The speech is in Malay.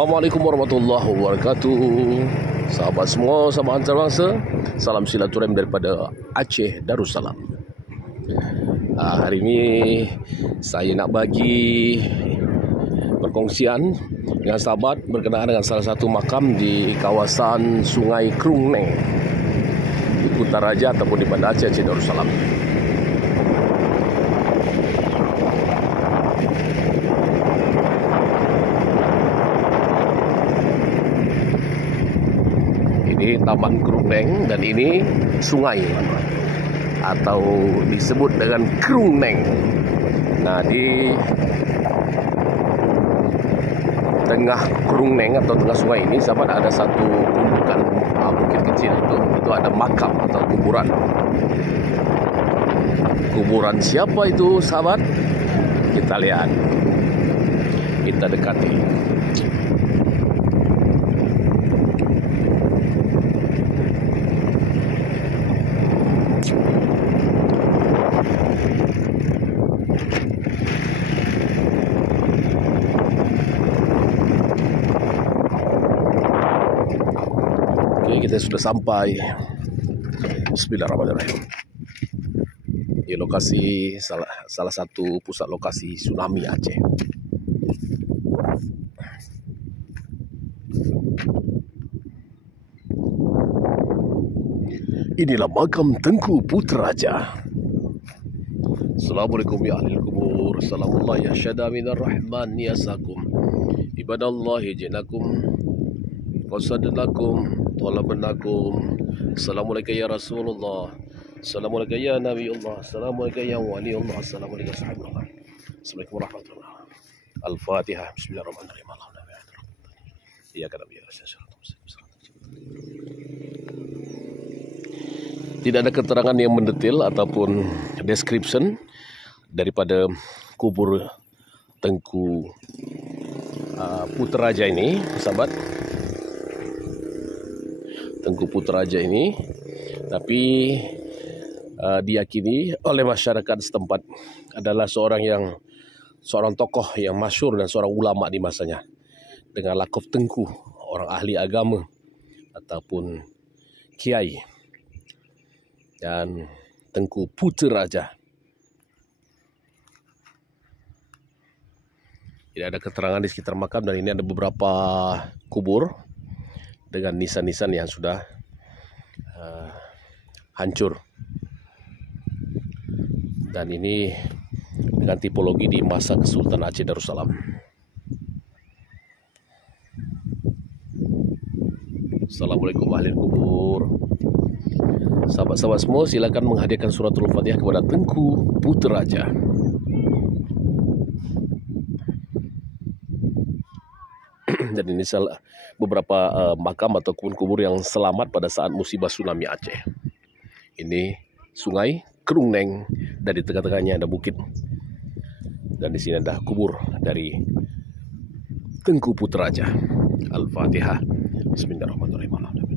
Assalamualaikum warahmatullahi wabarakatuh. Sahabat semua, sahabat antarabangsa, salam silaturahim daripada Aceh Darussalam. Hari ini saya nak bagi perkongsian dengan sahabat berkenaan dengan salah satu makam di kawasan Sungai Krung Neng di Putrajaya ataupun di Banda Aceh Darussalam. Ini Taman Krung Neng dan ini sungai atau disebut dengan Krung Neng. Nah, di tengah Krung Neng atau tengah sungai ini, sahabat, ada satu gundukan bukit kecil itu ada makam atau kuburan. Kuburan siapa itu, sahabat? Kita lihat, kita dekati. Kita sudah sampai. Bismillahirrahmanirrahim. Di lokasi salah satu pusat lokasi tsunami Aceh. Inilah makam Tengku Putrajaya. Assalamualaikum ya ahli kubur. Salamullah ya syada minar rahman yasakum. Ibadallahi jinakum. Qasadnakum. Talabnakum. Assalamualaikum ya Rasulullah. Assalamualaikum ya Nabiullah. Assalamualaikum ya Waliullah. Assalamualaikum sahabatullah. Assalamualaikum warahmatullahi wabarakatuh. Al-Fatihah. Bismillahirrahmanirrahim. Iya kan Nabi. Tidak ada keterangan yang mendetail ataupun description daripada kubur Tengku Putrajaya ini, sahabat. Tengku Putrajaya ini, tapi diyakini oleh masyarakat setempat adalah seorang tokoh yang masyhur dan seorang ulama di masanya dengan lakop Tengku, orang ahli agama ataupun kiai. Dan Tengku Putrajaya. Tidak ada keterangan di sekitar makam, dan ini ada beberapa kubur dengan nisan-nisan yang sudah hancur. Dan ini dengan tipologi di masa Kesultanan Aceh Darussalam. Assalamualaikum ahli kubur. Sahabat-sahabat semua, silakan menghadiahkan suratul Fatihah kepada Tengku Putrajaya. Dan ini beberapa makam atau kubur yang selamat pada saat musibah tsunami Aceh. Ini Sungai Krung Neng dan di tengah-tengahnya ada bukit. Dan di sini ada kubur dari Tengku Putrajaya. Al-Fatihah. Bismillahirrahmanirrahim.